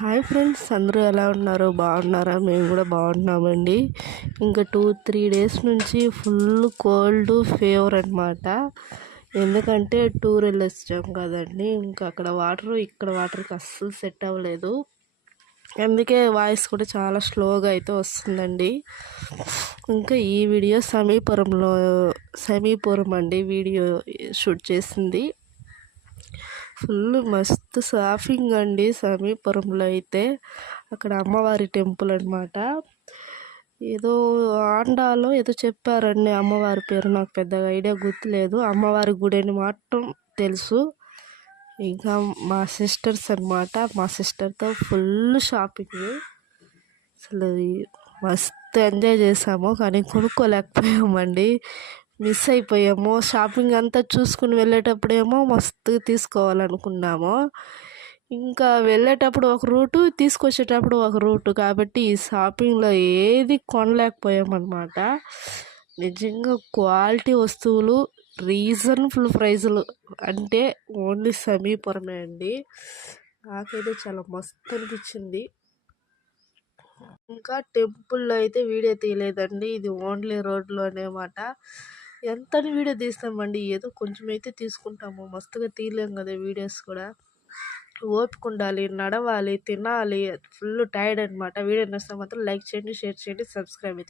Hi friends, అందరూ ఎలా ఉన్నారు? బాగున్నారా? మేము కూడా బాగున్నామండి. ఇంకా 2-3 డేస్ నుంచి ఫుల్ కోల్డ్ ఫీవర్ అనమాట. ఎందుకంటే టూర్ వెళ్ళొచ్చాం కదండి. ఇంకా అక్కడ వాటర్ ఇక్కడ వాటర్కి అస్సలు సెట్ అవ్వలేదు. అందుకే వాయిస్ కూడా చాలా స్లోగా అయితే వస్తుందండి. ఇంకా ఈ వీడియో సమీపురం అండి వీడియో షూట్ చేసింది. ఫుల్ మస్తు షాపింగ్ అండి సమీపురంలో అయితే. అక్కడ అమ్మవారి టెంపుల్ అనమాట. ఏదో ఆండాలో ఏదో చెప్పారండి అమ్మవారి పేరు, నాకు పెద్దగా ఐడియా గుర్తులేదు. అమ్మవారి గుడి అని మాత్రం తెలుసు. ఇంకా మా సిస్టర్స్ అనమాట, మా సిస్టర్తో ఫుల్ షాపింగ్. అసలు మస్తు ఎంజాయ్ చేసాము, కానీ కొనుక్కోలేకపోయామండి. మిస్ అయిపోయాము. షాపింగ్ అంతా చూసుకుని వెళ్ళేటప్పుడేమో మస్తు తీసుకోవాలనుకున్నాము. ఇంకా వెళ్ళేటప్పుడు ఒక రూటు, తీసుకొచ్చేటప్పుడు ఒక రూటు, కాబట్టి ఈ షాపింగ్లో ఏది కొనలేకపోయామన్నమాట. నిజంగా క్వాలిటీ వస్తువులు, రీజనబుల్ ప్రైజులు అంటే ఓన్లీ సమీపురమే అండి. నాకైతే చాలా మస్తు అనిపించింది. ఇంకా టెంపుల్లో అయితే వీడియో తీయలేదండి, ఇది ఓన్లీ రోడ్లో అనమాట. ఎంతని వీడియో తీస్తామండి, ఏదో కొంచెం అయితే తీసుకుంటాము, మస్తుగా తీయలేము కదా వీడియోస్ కూడా. ఓపిక ఉండాలి, నడవాలి, తినాలి. ఫుల్ టైర్డ్ అనమాట. వీడియో నచ్చితే మాత్రం లైక్ చేయండి, షేర్ చేయండి, సబ్స్క్రైబ్ అయితే